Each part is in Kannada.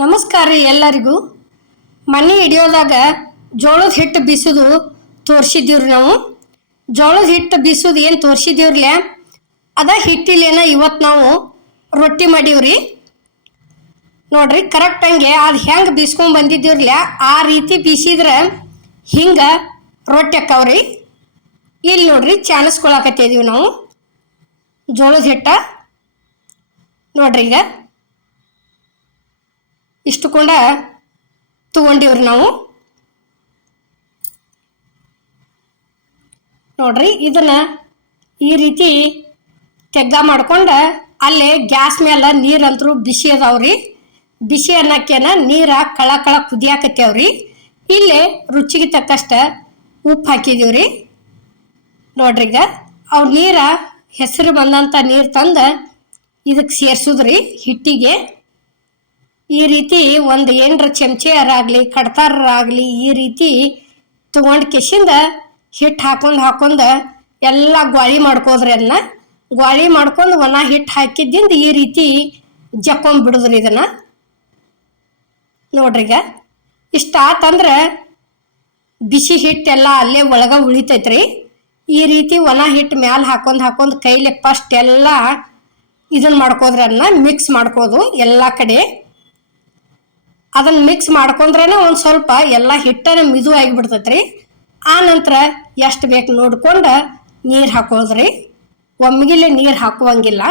ನಮಸ್ಕಾರ ರೀ ಎಲ್ಲರಿಗೂ. ಮನೆ ಹಿಡಿಯೋದಾಗ ಜೋಳದ ಹಿಟ್ಟು ಬೀಸೋದು ತೋರಿಸಿದ್ದೀವ್ರಿ ನಾವು. ಜೋಳದ ಹಿಟ್ಟು ಬೀಸೋದು ಏನು ತೋರಿಸಿದ್ದೀವ್ರಲ್ಲ, ಅದ ಹಿಟ್ಟಿಲೇನ ಇವತ್ತು ನಾವು ರೊಟ್ಟಿ ಮಾಡೀವ್ರಿ. ನೋಡ್ರಿ ಕರೆಕ್ಟ್ ಹಂಗೆ ಅದು ಹೆಂಗೆ ಬೀಸ್ಕೊಂಡು ಬಂದಿದ್ದೀವ್ರಲ್ಲ ಆ ರೀತಿ ಬೀಸಿದ್ರೆ ಹಿಂಗೆ ರೊಟ್ಟಿ ಅಕ್ಕವ್ರಿ. ಇಲ್ಲಿ ನೋಡ್ರಿ ಚಾಣಿಸ್ಕೊಳಕತ್ತಿದೀವಿ ನಾವು ಜೋಳದ ಹಿಟ್ಟ. ನೋಡ್ರಿ ಈಗ ಇಷ್ಟು ಕೊಂಡ ತಗೊಂಡಿವ್ರಿ ನಾವು. ನೋಡ್ರಿ ಇದನ್ನ ಈ ರೀತಿ ತೆಗ್ಗ ಮಾಡ್ಕೊಂಡು ಅಲ್ಲೇ ಗ್ಯಾಸ್ ಮೇಲೆ ನೀರಂತರೂ ಬಿಸಿ ಅದಾವ್ರಿ. ಬಿಸಿ ಅನ್ನಕ್ಕೇನ ನೀರ ಕಳ ಕುದಿಯಾಕತ್ತೇವ್ರಿ. ಇಲ್ಲೇ ರುಚಿಗೆ ತಕ್ಕಷ್ಟ ಉಪ್ಪು ಹಾಕಿದೀವ್ರಿ. ನೋಡ್ರಿ ಈಗ ಅವು ನೀರ ಹೆಸರು ಬಂದಂಥ ನೀರು ತಂದು ಇದಕ್ಕೆ ಸೇರ್ಸುದ್ರಿ ಹಿಟ್ಟಿಗೆ. ಈ ರೀತಿ ಒಂದು ಏನರ ಚಮಚೆಯರಾಗಲಿ ಕಡ್ತಾರಾಗಲಿ ಈ ರೀತಿ ತೊಗೊಂಡು ಕೆಸಿಂದ ಹಿಟ್ಟು ಹಾಕೊಂಡು ಎಲ್ಲ ಗ್ವಾಳಿ ಮಾಡ್ಕೋದ್ರಿ. ಅದನ್ನ ಗ್ವಾಳಿ ಮಾಡ್ಕೊಂಡು ಒಣ ಹಿಟ್ಟು ಹಾಕಿದ್ದಿಂದ ಈ ರೀತಿ ಜಕ್ಕೊಂಡ್ಬಿಡುದ್ರಿ ಇದನ್ನು. ನೋಡ್ರಿ ಈಗ ಇಷ್ಟ ಆತಂದ್ರೆ ಬಿಸಿ ಹಿಟ್ಟೆಲ್ಲ ಅಲ್ಲೇ ಒಳಗೆ ಉಳಿತೈತ್ರಿ. ಈ ರೀತಿ ಒಣ ಹಿಟ್ಟು ಮ್ಯಾಲೆ ಹಾಕೊಂಡು ಕೈಲಿ ಫಸ್ಟ್ ಎಲ್ಲ ಇದನ್ನು ಮಾಡ್ಕೋದ್ರಿ. ಅದನ್ನ ಮಿಕ್ಸ್ ಮಾಡ್ಕೋದು ಎಲ್ಲ ಕಡೆ. ಅದನ್ನು ಮಿಕ್ಸ್ ಮಾಡ್ಕೊಂಡ್ರೆ ಒಂದು ಸ್ವಲ್ಪ ಎಲ್ಲ ಹಿಟ್ಟನ್ನು ಮಿದು ಆಗಿಬಿಡ್ತೈತ್ರಿ. ಆ ನಂತರ ಎಷ್ಟು ಬೇಕು ನೋಡ್ಕೊಂಡು ನೀರು ಹಾಕೋದ್ರಿ. ಒಮ್ಮಿಗಿಲೆ ನೀರು ಹಾಕುವಂಗಿಲ್ಲ.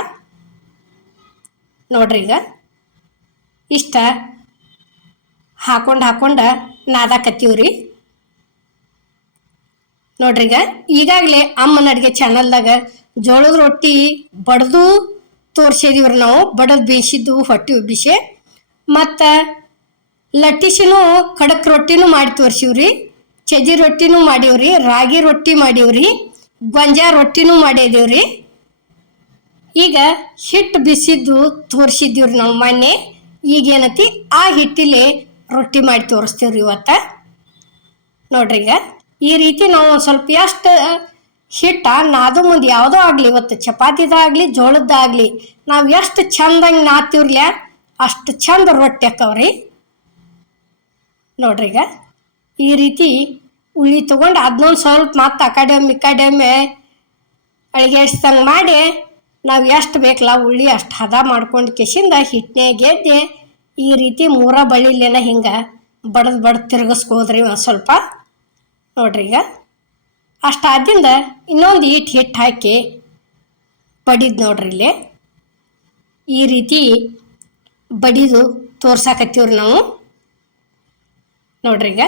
ನೋಡ್ರಿ ಈಗ ಇಷ್ಟ ಹಾಕೊಂಡು ನಾದಾಕತ್ತೀವ್ರಿ. ನೋಡ್ರಿ ಈಗ ಈಗಾಗಲೇ ಅಮ್ಮನ ಅಡುಗೆ ಚಾನಲ್ದಾಗ ಜೋಳದ ರೊಟ್ಟಿ ಬಡ್ದು ತೋರಿಸಿದೀವ್ರಿ ನಾವು. ಬಡದು ಬೇಯಿಸಿದ್ದು ಹೊಟ್ಟೆ ಉಬ್ಬಿಸಿ ಮತ್ತು ಲಟ್ಟಿಸಿನೂ ಕಡಕ್ ರೊಟ್ಟಿನೂ ಮಾಡಿ ತೋರಿಸಿವ್ರಿ. ಚಜ್ಜಿ ರೊಟ್ಟಿನೂ ಮಾಡೀವ್ರಿ, ರಾಗಿ ರೊಟ್ಟಿ ಮಾಡೀವ್ರಿ, ಗೊಂಜಾಳ ರೊಟ್ಟಿನೂ ಮಾಡಿದೀವ್ರಿ. ಈಗ ಹಿಟ್ಟು ಬಿಸಿದ್ದು ತೋರಿಸಿದ್ದೀವ್ರಿ ನಾವು ಮೊನ್ನೆ. ಈಗೇನತಿ ಆ ಹಿಟ್ಟಿಲೆ ರೊಟ್ಟಿ ಮಾಡಿ ತೋರಿಸ್ತೀವ್ರಿ ಇವತ್ತು. ನೋಡ್ರಿ ಈಗ ಈ ರೀತಿ ನಾವು ಒಂದು ಸ್ವಲ್ಪ ಎಷ್ಟು ಹಿಟ್ಟ ನಾದು ಮುಂದೆ ಯಾವುದೋ ಆಗಲಿ, ಇವತ್ತು ಚಪಾತಿದಾಗಲಿ ಜೋಳದ್ದಾಗಲಿ ನಾವು ಎಷ್ಟು ಚಂದಂಗೆ ನಾದ್ತೀವ್ರಲ್ಲ ಅಷ್ಟು ಚಂದ ರೊಟ್ಟಿ ಅಕ್ಕವ್ರಿ. ನೋಡ್ರಿ ಈಗ ಈ ರೀತಿ ಉಳ್ಳಿ ತೊಗೊಂಡು ಅದನ್ನೊಂದು ಸ್ವಲ್ಪ ಮತ್ತೆ ಆ ಕಡೆ ಒಮ್ಮೆ ಅಳಿಗೆಡ್ಸ್ದಂಗೆ ಮಾಡಿ ನಾವು ಎಷ್ಟು ಬೇಕಲ್ಲ ಉಳ್ಳಿ ಅಷ್ಟು ಹದ ಮಾಡ್ಕೊಂಡು ಕೆಸಿಂದ ಹಿಟ್ಟನೆ ಗೆದ್ದೆ ಈ ರೀತಿ ಮೂರ ಬಳ್ಳಿಲೇನ ಹಿಂಗೆ ಬಡ್ದು ತಿರುಗಿಸ್ಕೋದ್ರಿ ಒಂದು ಸ್ವಲ್ಪ. ನೋಡ್ರಿ ಈಗ ಅಷ್ಟಾದಿಂದ ಇನ್ನೊಂದು ಹಿಟ್ಟು ಹಾಕಿ ಬಡಿದು ನೋಡ್ರಿ ಇಲ್ಲಿ ಈ ರೀತಿ ಬಡಿದು ತೋರ್ಸಾಕತ್ತೀವ್ರಿ ನಾವು. ನೋಡ್ರಿ ಈಗ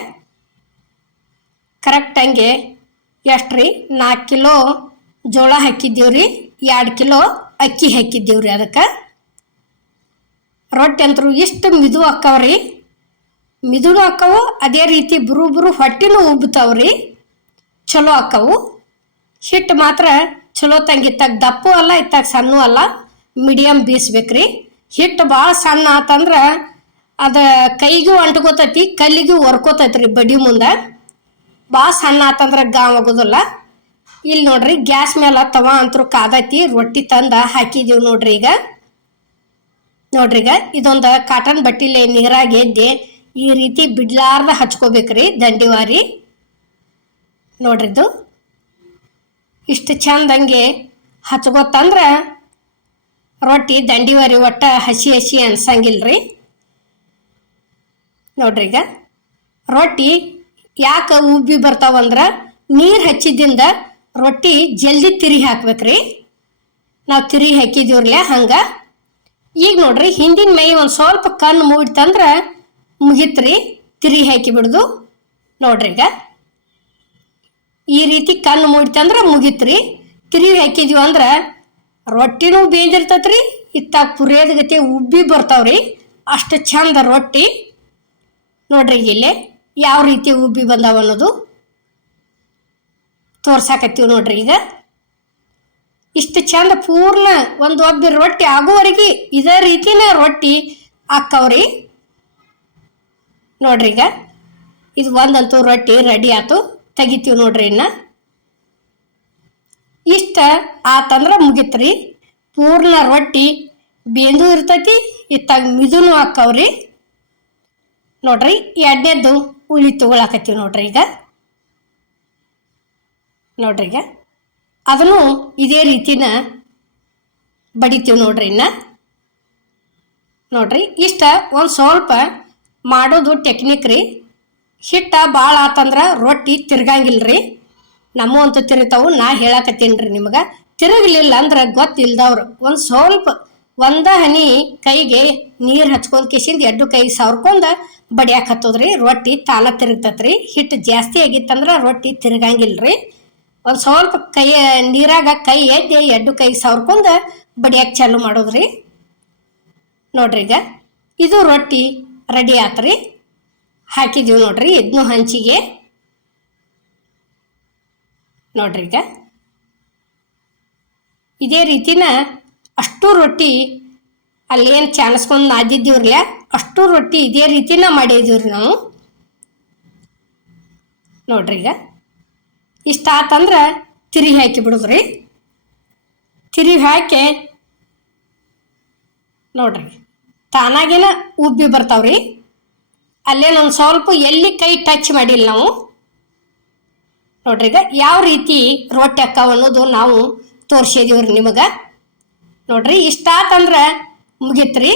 ಕರೆಕ್ಟ್ ಹಂಗೆ ಎಷ್ಟು ರೀ 4 ಕಿಲೋ ಜೋಳ ಹಾಕಿದ್ದೀವ್ರಿ, 2 ಕಿಲೋ ಅಕ್ಕಿ ಹಾಕಿದ್ದೀವ್ರಿ. ಅದಕ್ಕೆ ರೊಟ್ಟಿ ಅಂತರೂ ಇಷ್ಟು ಮಿದು ಅಕ್ಕವ್ರಿ. ಮಿದುನು ಅಕ್ಕವು, ಅದೇ ರೀತಿ ಬುರು ಹೊಟ್ಟಿನೂ ಉಬ್ತಾವ್ರಿ, ಚಲೋ ಅಕ್ಕವು. ಹಿಟ್ಟು ಮಾತ್ರ ಚಲೋ ತಂಗ ಇತ್ತಾಗ ದಪ್ಪು ಅಲ್ಲ ಇತ್ತಾಗ ಸಣ್ಣೂ ಅಲ್ಲ, ಮೀಡಿಯಮ್ ಬೀಸ್ಬೇಕ್ರಿ. ಹಿಟ್ಟು ಭಾಳ ಸಣ್ಣ ಆತಂದ್ರೆ ಅದು ಕೈಗೂ ಅಂಟ್ಕೋತೈತಿ, ಕಲ್ಲಿಗೂ ಒರ್ಕೋತೈತ್ರಿ ಬಡಿ ಮುಂದೆ. ಭಾಳ ಸಣ್ಣ ಆತಂದ್ರೆ ಗಾವ್ ಆಗೋದಿಲ್ಲ. ಇಲ್ಲಿ ನೋಡ್ರಿ ಗ್ಯಾಸ್ ಮೇಲೆ ತವ ಅಂತರೂ ಕಾದೈತಿ, ರೊಟ್ಟಿ ತಂದು ಹಾಕಿದೀವಿ ನೋಡ್ರಿ ಈಗ. ನೋಡ್ರಿ ಈಗ ಇದೊಂದು ಕಾಟನ್ ಬಟ್ಟಿಲೆ ನೀರಾಗಿ ಎದ್ದೆ ಈ ರೀತಿ ಬಿಡ್ಲಾರ್ದ ಹಚ್ಕೋಬೇಕ್ರಿ ದಂಡಿವಾರಿ. ನೋಡ್ರಿದು ಇಷ್ಟು ಚಂದಂಗೆ ಹಚ್ಕೋತಂದ್ರೆ ರೊಟ್ಟಿ ದಂಡಿವಾರಿ ಒಟ್ಟ ಹಸಿ ಅನ್ಸಂಗಿಲ್ರಿ. ನೋಡ್ರಿ ಈಗ ರೊಟ್ಟಿ ಯಾಕೆ ಉಬ್ಬಿ ಬರ್ತಾವಂದ್ರೆ ನೀರು ಹಚ್ಚಿದ್ದಿಂದ ರೊಟ್ಟಿ ಜಲ್ದಿ ತಿರುಗಿ ಹಾಕ್ಬೇಕ್ರಿ. ನಾವು ತಿರುಗಿ ಹಾಕಿದೀವ್ರಲ್ಲ ಹಂಗೆ. ಈಗ ನೋಡ್ರಿ ಹಿಂದಿನ ಮೈ ಒಂದು ಸ್ವಲ್ಪ ಕಣ್ಣು ಮೂಡ್ತಂದ್ರೆ ಮುಗಿತ್ರಿ, ತಿರುಗಿ ಹಾಕಿ ಬಿಡ್ದು. ನೋಡ್ರಿ ಈಗ ಈ ರೀತಿ ಕಣ್ಣು ಮೂಡ್ತಂದ್ರೆ ಮುಗಿತ್ರಿ. ತಿರುಗಿ ಹಾಕಿದೀವಿ ಅಂದ್ರೆ ರೊಟ್ಟಿನೂ ಬೇಂದಿರ್ತೈತ್ರಿ, ಇತ್ತಾಗ ಪುರಿಯೋದ ಗತಿ ಉಬ್ಬಿ ಬರ್ತಾವ್ರಿ. ಅಷ್ಟು ಚಂದ ರೊಟ್ಟಿ. ನೋಡ್ರಿ ಇಲ್ಲಿ ಯಾವ ರೀತಿ ಉಬ್ಬಿ ಬಂದಾವ ಅನ್ನೋದು ತೋರ್ಸಾಕತ್ತೀವಿ. ನೋಡ್ರಿ ಈಗ ಇಷ್ಟು ಚಂದ ಪೂರ್ಣ ಒಂದು ಒಬ್ಬಿ ರೊಟ್ಟಿ ಆಗೋವರೆಗೆ ಇದೇ ರೀತಿನ ರೊಟ್ಟಿ ಹಾಕವ್ರಿ. ನೋಡ್ರಿ ಈಗ ಇದು ಒಂದಂತೂ ರೊಟ್ಟಿ ರೆಡಿ ಆಯ್ತು, ತೆಗಿತೀವಿ ನೋಡ್ರಿ. ಇನ್ನು ಇಷ್ಟ ಆತಂದ್ರೆ ಮುಗಿತ್ರಿ. ಪೂರ್ಣ ರೊಟ್ಟಿ ಬೇಂದು ಇರ್ತೈತಿ, ಇತ್ತಾಗ ಮಿದುನು ಹಾಕವ್ರಿ. ನೋಡ್ರಿ ಎರಡನೇದ್ದು ಉಳಿ ತಗೊಳಕತ್ತೀವಿ ನೋಡ್ರಿ ಈಗ. ನೋಡ್ರಿ ಈಗ ಅದನ್ನು ಇದೇ ರೀತಿನ ಬಡಿತೀವಿ ನೋಡ್ರಿ. ನೋಡ್ರಿ ಇಷ್ಟ ಒಂದು ಸ್ವಲ್ಪ ಮಾಡೋದು ಟೆಕ್ನಿಕ್ ರೀ. ಹಿಟ್ಟ ಭಾಳ ಆತಂದ್ರೆ ರೊಟ್ಟಿ ತಿರ್ಗಂಗಿಲ್ರಿ. ನಮ್ಮವಂತೂ ತಿರುಗ್ತಾವು. ನಾ ಹೇಳಕತ್ತೀನಿ ರೀ ನಿಮ್ಗೆ. ತಿರುಗಲಿಲ್ಲ ಅಂದ್ರೆ ಗೊತ್ತಿಲ್ದವ್ರು ಒಂದು ಸ್ವಲ್ಪ ಒಂದ ಹನಿ ಕೈಗೆ ನೀರು ಹಚ್ಕೊಂಡ್ ಕಿಸಿಂದ ಎಡ್ಡು ಕೈಗೆ ಸವರ್ಕೊಂಡು ಬಡಿಯಾಕ ಹತ್ತದ್ರಿ. ರೊಟ್ಟಿ ತಾನ ತಿರುಗ್ತತ್ರಿ. ಹಿಟ್ಟು ಜಾಸ್ತಿ ಆಗಿತ್ತಂದ್ರೆ ರೊಟ್ಟಿ ತಿರ್ಗಂಗಿಲ್ರಿ. ಒಂದು ಸ್ವಲ್ಪ ನೀರಾಗ ಕೈ ಎದ್ದಿ ಎಡ್ಡು ಕೈಗೆ ಸವರ್ಕೊಂಡು ಬಡಿಯಾಕ ಚಾಲು ಮಾಡೋದ್ರಿ. ನೋಡ್ರಿ ಈಗ ಇದು ರೊಟ್ಟಿ ರೆಡಿ ಆತ್ರಿ. ಹಾಕಿದೀವಿ ನೋಡ್ರಿ ಇದನ್ನು ಹಂಚಿಗೆ. ನೋಡ್ರಿ ಈಗ ಇದೇ ರೀತಿನ ಅಷ್ಟು ರೊಟ್ಟಿ ಅಲ್ಲೇನು ಚಾಣಸ್ಕೊಂಡು ನಾದಿದ್ದೀವ್ರಲ್ಲ ಅಷ್ಟು ರೊಟ್ಟಿ ಇದೇ ರೀತಿನ ಮಾಡಿದೀವ್ರಿ ನಾವು. ನೋಡ್ರಿ ಈಗ ಇಷ್ಟ ಆತಂದ್ರೆ ತಿರುಗಿ ಹಾಕಿ ಬಿಡುದ್ರಿ. ತಿರುಗಿ ಹಾಕಿ ನೋಡ್ರಿ ತಾನಾಗೇನ ಉಬ್ಬಿ ಬರ್ತಾವ್ರಿ. ಅಲ್ಲೇನೊಂದು ಸ್ವಲ್ಪ ಎಲ್ಲಿ ಕೈ ಟಚ್ ಮಾಡಿಲ್ಲ ನಾವು. ನೋಡ್ರಿ ಈಗ ಯಾವ ರೀತಿ ರೊಟ್ಟಿ ಅಕ್ಕಾವ ಅನ್ನೋದು ನಾವು ತೋರಿಸಿದೀವ್ರಿ ನಿಮಗೆ. ನೋಡ್ರಿ ಇಷ್ಟ ಆತಂದ್ರೆ ಮುಗೀತ್ರಿ.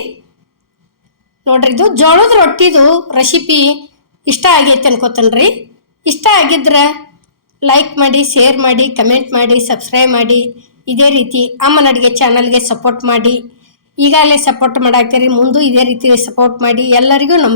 ನೋಡ್ರಿ ಇದು ಜೋಳದ ರೊಟ್ಟಿದು ರೆಸಿಪಿ ಇಷ್ಟ ಆಗೈತೆ ಅನ್ಕೋತನ್ರಿ. ಇಷ್ಟ ಆಗಿದ್ರೆ ಲೈಕ್ ಮಾಡಿ, ಶೇರ್ ಮಾಡಿ, ಕಮೆಂಟ್ ಮಾಡಿ, ಸಬ್ಸ್ಕ್ರೈಬ್ ಮಾಡಿ. ಇದೇ ರೀತಿ ಅಮ್ಮನ ಅಡುಗೆ ಚಾನಲ್ಗೆ ಸಪೋರ್ಟ್ ಮಾಡಿ. ಈಗಾಗಲೇ ಸಪೋರ್ಟ್ ಮಾಡಾಕ್ತೀರಿ, ಮುಂದೆ ಇದೇ ರೀತಿ ಸಪೋರ್ಟ್ ಮಾಡಿ. ಎಲ್ಲರಿಗೂ ನಮಸ್ಕಾರ.